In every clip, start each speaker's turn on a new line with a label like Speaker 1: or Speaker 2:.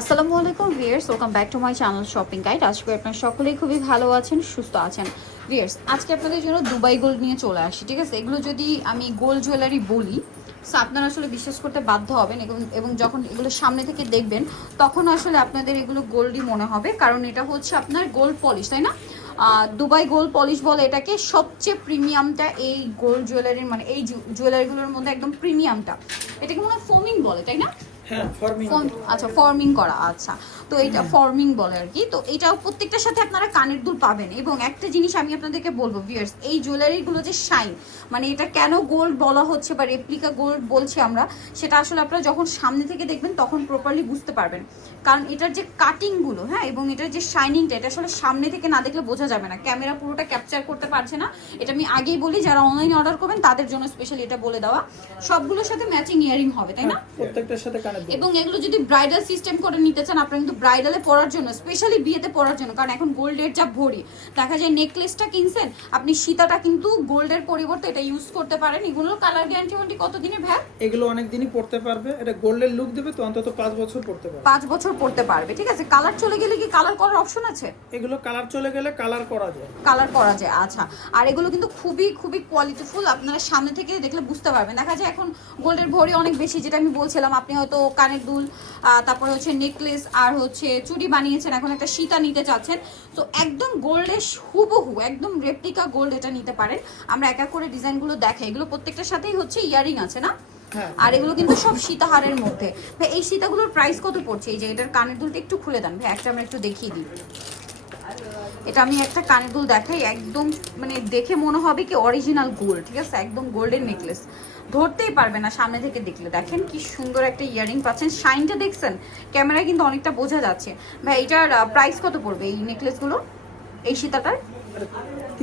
Speaker 1: আসসালামু আলাইকুম viewers welcome back to my channel shopping guide. আজকে আপনার সকলেই খুবই ভালো আছেন, সুস্থ আছেন। ভিয়ার্স আজকে আপনাদের জন্য দুবাই গোল্ড নিয়ে চলে আসি ঠিক আছে? এগুলো যদি আমি গোল্ড জুয়েলারি বলি সো আপনারা আসলে বিশ্বাস করতে বাধ্য হবেন এবং যখন এগুলো সামনে থেকে দেখবেন, তখন আসলে আপনাদের এগুলো গোল্ডই মনে হবে, কারণ এটা হচ্ছে আপনার গোল্ড পলিশ, তাই না? দুবাই গোল্ড পলিশ বলে এটাকে সবচেয়ে প্রিমিয়ামটা এই গোল্ড জুয়েলারির মানে এই জুয়েলারিগুলোর মধ্যে একদম প্রিমিয়ামটা। এটাকে মনে হয় ফোমিং বলে, তাই না? আচ্ছা ফর্মিং করা আচ্ছা। তো এইটা ফর্মিং বলে আর কি। তো এটাও প্রত্যেকটার সাথে আপনারা কানের দুল পাবেন এবং একটা জিনিস আমি আপনাদেরকে বলব ভিয়ার্স এই জুয়েলারিগুলো যে শাইন মানে এটা কেন গোল্ড বলা হচ্ছে বা রেপ্লিকা গোল্ড বলছি আমরা সেটা আসলে আপনারা যখন সামনে থেকে দেখবেন তখন প্রপারলি বুঝতে পারবেন। কারণ এটার যে কাটিংগুলো হ্যাঁ এবং এটার যে শাইনিংটা এটা আসলে সামনে থেকে না দেখলে বোঝা যাবে না। ক্যামেরা পুরোটা ক্যাপচার করতে পারছে না। এটা আমি আগেই বলি যারা অনলাইনে অর্ডার করবেন তাদের জন্য স্পেশালি এটা বলে দেওয়া। সবগুলোর সাথে ম্যাচিং ইয়ারিং হবে তাই না?
Speaker 2: প্রত্যেকটার সাথে
Speaker 1: এবং এগুলো যদি ব্রাইডাল সিস্টেম করে নিতে চান আপনারা কিন্তু ব্রাইডালে পরার জন্য স্পেশালি বিয়েতে পরার জন্য কারণ এখন গোল্ডের যা ভরি দেখা যায় নেকলেসটা কিনছেন আপনি সীতাটা কিন্তু গোল্ডের পরিবর্তে এটা ইউজ করতে পারেন। এগুলো কালার গ্যারান্টি ওয়ারেন্টি কত দিনের ভ্যাট
Speaker 2: এগুলো অনেক দিনই পড়তে পারবে। এটা গোল্ডের লুক দেবে তো অন্তত পাঁচ বছর পড়তে পারবে।
Speaker 1: পাঁচ বছর পড়তে পারবে ঠিক আছে? কালার চলে গেলে কি কালার করার অপশন আছে?
Speaker 2: এগুলো কালার চলে গেলে কালার করা যায়।
Speaker 1: কালার করা যায় আচ্ছা। আর এগুলো কিন্তু খুবই খুবই কোয়ালিটিফুল আপনারা সামনে থেকে দেখলে বুঝতে পারবেন। দেখা যায় এখন গোল্ডের ভরি অনেক বেশি যেটা আমি বলছিলাম আপনি হয়তো কানের দুল তারপরে হচ্ছে নেকলেস আর হচ্ছে চুড়ি বানিয়েছেন এখন একটা সীতা নিতে চাচ্ছেন। তো একদম গোল্ডের হুবহু একদম রেপ্লিকা গোল্ড এটা নিতে পারেন। আমরা এক এক করে ডিজাইনগুলো দেখাই। এগুলো প্রত্যেকটার সাথেই হচ্ছে ইয়ারিং আছে না?
Speaker 2: হ্যাঁ।
Speaker 1: আর এগুলো কিন্তু সব সীতাহারের মধ্যে। ভাই এই সীতাগুলোর প্রাইস কত পড়ছে? এই যে এটার কানের দুলটা একটু খুলে দেন। ভাই একটা আমরা একটু দেখিয়ে দিই। এটা আমি একটা কানের দুল দেখাই। একদম মানে দেখে মনে হবে কি অরিজিনাল গোল্ড ঠিক আছে? একদম গোল্ডের নেকলেস ধরতেই পারবে না সামনে থেকে দেখলে। দেখেন কি সুন্দর একটা ইয়ারিং পাচ্ছেন। শাইনটা দেখছেন? ক্যামেরায় কিন্তু অনেকটা বোঝা যাচ্ছে। ভাই, এটার প্রাইস কত পড়বে এই নেকলেসগুলো এই সীতাটার?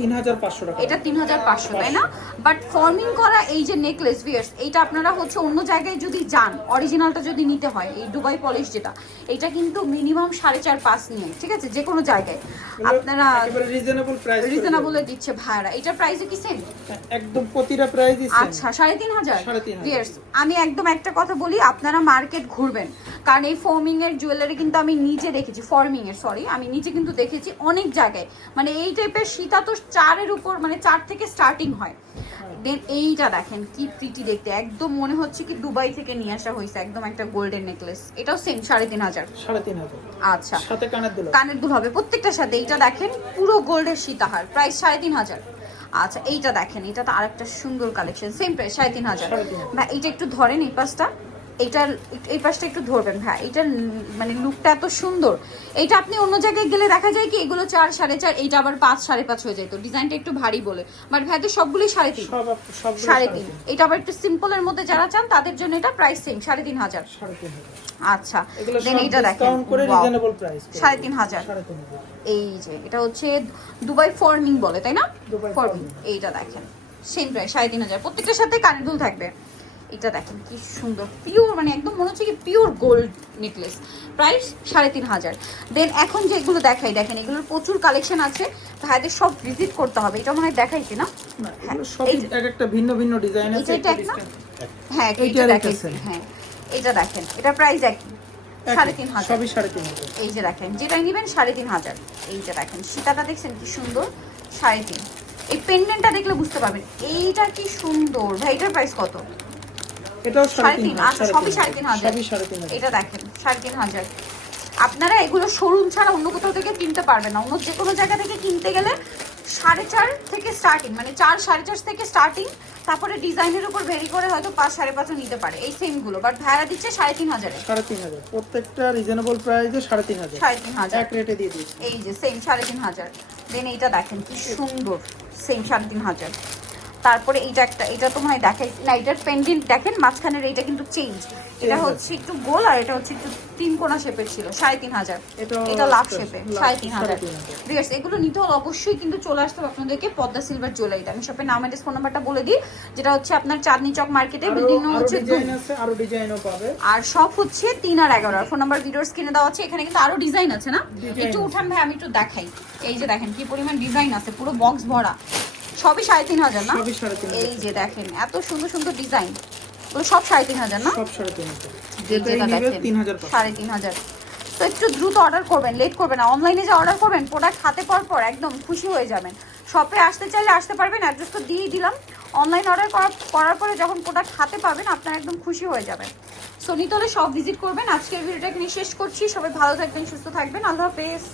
Speaker 2: তিন হাজার পাঁচশো টাকা।
Speaker 1: এটা তিন হাজার পাঁচশো তাই না? বাট ফর্মিং করা এই যে নেকলেস ভিয়ার্স এইটা আপনারা হচ্ছে অন্য জায়গায় যদি যান অরিজিনালটা যদি নিতে হয় এই দুবাই পলিশ যেটা এটা কিন্তু মিনিমাম সাড়ে চার পাঁচ নিয়ে ঠিক আছে? যে কোনো জায়গায়। আপনারা
Speaker 2: রিজনেবল প্রাইস
Speaker 1: রিজনেবলে দিচ্ছে ভাড়া এটার প্রাইসে কি সেম
Speaker 2: একদম প্রতিটা প্রাইস
Speaker 1: আচ্ছা সাড়ে তিন হাজার
Speaker 2: সাড়ে তিন হাজার।
Speaker 1: Viewers, আমি একদম একটা কথা বলি আপনারা মার্কেট ঘুরবেন। কারণ এই ফর্মিং এর জুয়েলারি কিন্তু আমি নিজে দেখেছি ফর্মিং এর সরি আমি নিজে কিন্তু দেখেছি অনেক জায়গায়। মানে এই টাইপের সীতা তো চারের উপর মানে চার থেকে স্টার্টিং হয়। দেন এইটা দেখেন কি প্রিটি দেখতে। একদম মনে হচ্ছে কি দুবাই থেকে নিয়ে আসা হয়েছে একদম একটা গোল্ডেন নেকলেস এটাও সেম সাড়ে তিন হাজার।
Speaker 2: সাড়ে তিন হাজার।
Speaker 1: আচ্ছা।
Speaker 2: সাথে কানের দুল
Speaker 1: কানের দুল হবে প্রত্যেকটার সাথে। এইটা দেখেন পুরো গোল্ডের সীতাহার প্রাইস সাড়ে তিন হাজার। আচ্ছা এইটা দেখেন এটা তো আরেকটা সুন্দর কালেকশন সেম প্রাইস সাড়ে তিন হাজার। এইটা একটু ধরেন এই পাশটা। এইটার এই পাশটা একটু ধরবেন ভাই। এইটার মানে লুকটা এত সুন্দর। এইটা আপনি অন্য জায়গায় গেলে দেখা যায় কি এগুলো চার সাড়ে চার এইটা আবার পাঁচ সাড়ে পাঁচ হয়ে যায়। তো ডিজাইনটা একটু ভারী বলে। বাট ভাই তো সবগুলোই সাড়ে তিন। সাড়ে তিন। এটা আবার একটু সিম্পলের মধ্যে যারা চান তাদের জন্য এটা প্রাইস সেম সাড়ে তিন হাজার। আচ্ছা দেন এইটা দেখেন। সাড়ে তিন হাজার।
Speaker 2: সাড়ে তিন হাজার।
Speaker 1: এই যে এটা হচ্ছে দুবাই ফর্মিং বলে তাই না? ফর্মিং এইটা দেখেন। সেম প্রাইস সাড়ে তিন হাজার। প্রত্যেকটার সাথে কানের দুল থাকবে। এটা দেখেন কি সুন্দর পিওর মানে একদম মনে হচ্ছে কি পিওর গোল্ড নেকলেস প্রাইস সাড়ে তিন হাজার। দেন এখন যেগুলো দেখাই দেখেন এগুলোর প্রচুর কালেকশন আছে। ভাইদের সব ভিজিট করতে হবে। এটা মনে হয় দেখাইছি না হ্যাঁ,
Speaker 2: এগুলো এক একটা ভিন্ন ভিন্ন ডিজাইন আছে
Speaker 1: এইটা
Speaker 2: একটু
Speaker 1: এক না? হ্যাঁ
Speaker 2: এইটা
Speaker 1: এইটা
Speaker 2: রেখেছেন।
Speaker 1: হ্যাঁ এটা দেখেন এটা প্রাইস একই, সাড়ে তিন হাজার।
Speaker 2: সাড়ে তিন হাজার।
Speaker 1: এই যে দেখেন যেটা নেবেন সাড়ে তিন হাজার। এই যে দেখেন সীতাটা দেখছেন কি সুন্দর সাড়ে তিন। এই পেন্ডেন্টটা দেখলে বুঝতে পারবেন এইটা কি সুন্দর। ভাই এটার প্রাইস কত?
Speaker 2: এটাও
Speaker 1: সাড়ে তিন
Speaker 2: তিন
Speaker 1: আচ্ছা সবই সাড়ে তিন হাজার
Speaker 2: সবই সাড়ে তিন হাজার
Speaker 1: এটা দেখেন সাড়ে তিন হাজার আপনারা এগুলো শোরুম ছাড়া অন্য কোথাও থেকে কিনতে পারবেন না অন্য যে কোনো জায়গা থেকে কিনতে গেলে সাড়ে চার থেকে স্টার্টিং মানে চার সাড়ে চার থেকে স্টার্টিং তারপরে ডিজাইনের উপর ভেরি করে হয়তো পাঁচ সাড়ে পাঁচও নিতে পারে এই সেমগুলো বাট ভাড়া দিচ্ছে সাড়ে তিন হাজারে
Speaker 2: সাড়ে তিন হাজার প্রত্যেকটা রিজনেবল প্রাইসে সাড়ে তিন হাজার
Speaker 1: সাড়ে তিন হাজার
Speaker 2: এক রেটে দিয়ে দিচ্ছি
Speaker 1: এই যে সেম সাড়ে তিন হাজার দেন এইটা দেখেন কি সুন্দর সেম সাড়ে তিন হাজার তারপরে এইটা একটা এটা তো মনে হয় দেখাই না এটার পেন্ডেন্ট দেখেন মাঝখানের এইটা কিন্তু চেঞ্জ এটা হচ্ছে একটু গোল আর এটা হচ্ছে একটু তিন কোনা শেপের ছিল সাড়ে তিন হাজার। এটা লাভ শেপে সাড়ে তিন হাজার।
Speaker 2: হাজার।
Speaker 1: বিয়ার্স এগুলো নিতে হলে অবশ্যই কিন্তু চলে আসতে হবে আপনাদেরকে পদ্মা সিলভার জুয়েলারিটা আমি শপের নাম অ্যাড্রেস ফোন নাম্বারটা বলে দিই যেটা হচ্ছে আপনার চাঁদনি চক মার্কেটে
Speaker 2: বিভিন্ন
Speaker 1: হচ্ছে
Speaker 2: আরও ডিজাইনও পাবে।
Speaker 1: আর সব হচ্ছে তিন আর এগারো। আর ফোন নাম্বার ভিডিওস কিনে দেওয়া আছে এখানে কিন্তু আরও ডিজাইন আছে না? একটু উঠান ভাই আমি একটু দেখাই। এই যে দেখেন কি পরিমাণ ডিজাইন আছে পুরো বক্স ভরা। সবই সাড়ে তিন হাজার না। এই যে দেখেন এত সুন্দর সুন্দর ডিজাইন। সব সাড়ে তিন হাজার না?
Speaker 2: সব সাড়ে তিন হাজার।
Speaker 1: যেটা দেখেন,
Speaker 2: তিন হাজার পাবে
Speaker 1: সাড়ে তিন হাজার। তো একটু দ্রুত অর্ডার করবেন লেট করবেন না। অনলাইনে যে অর্ডার করবেন প্রোডাক্ট হাতে পাওয়ার পর একদম খুশি হয়ে যাবেন। শপে আসতে চাইলে আসতে পারবেন অ্যাড্রেস তো দিয়েই দিলাম। অনলাইন অর্ডার করার পরে যখন প্রোডাক্ট হাতে পাবেন আপনারা একদম খুশি হয়ে যাবেন। সো নিতলে সব ভিজিট করবেন। আজকের ভিডিওটা এখানে শেষ করছি। সবাই ভালো থাকবেন সুস্থ থাকবেন। আল্লাহ হাফেজ।